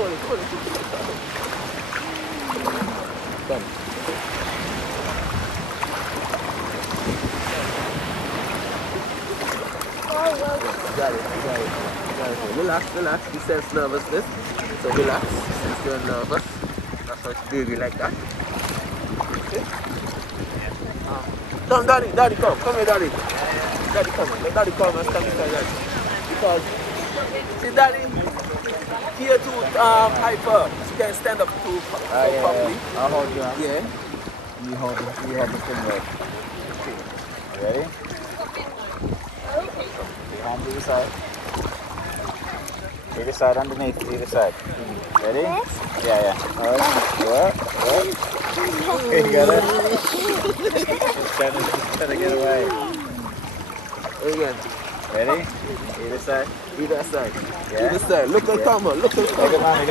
hold it. Come. Got it. Relax. You sense nervousness. So relax. Since you're nervous. That's why it's baby like that. Okay. Come, Daddy, come. Come here, Daddy. Daddy, come. Let Daddy come and stand beside Daddy. Because, see, Daddy, here to hyper. She can stand up too properly. I'll hold you on. Yeah. You hold the finger. Ready? Behind either side. Either side underneath, either side. Ready? Yeah. Alright. What? You got it? She's trying to get away. Again. Ready? Either side. Either side. Yeah. Either side. Look at camera. Look at mommy.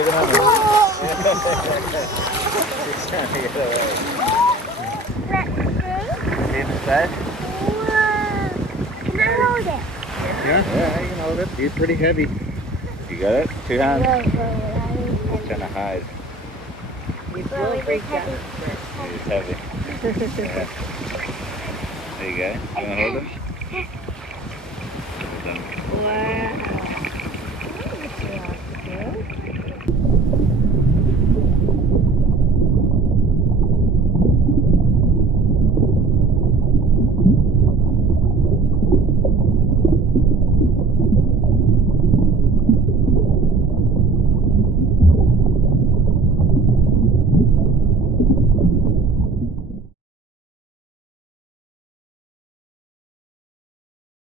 She's trying to get away. Either side. Can I hold it? Yeah, you can hold it. He's pretty heavy. You got it? 2 hands? He's trying to hide. He's really big. He's heavy. Yeah. There you go. You want to hold him? Wow.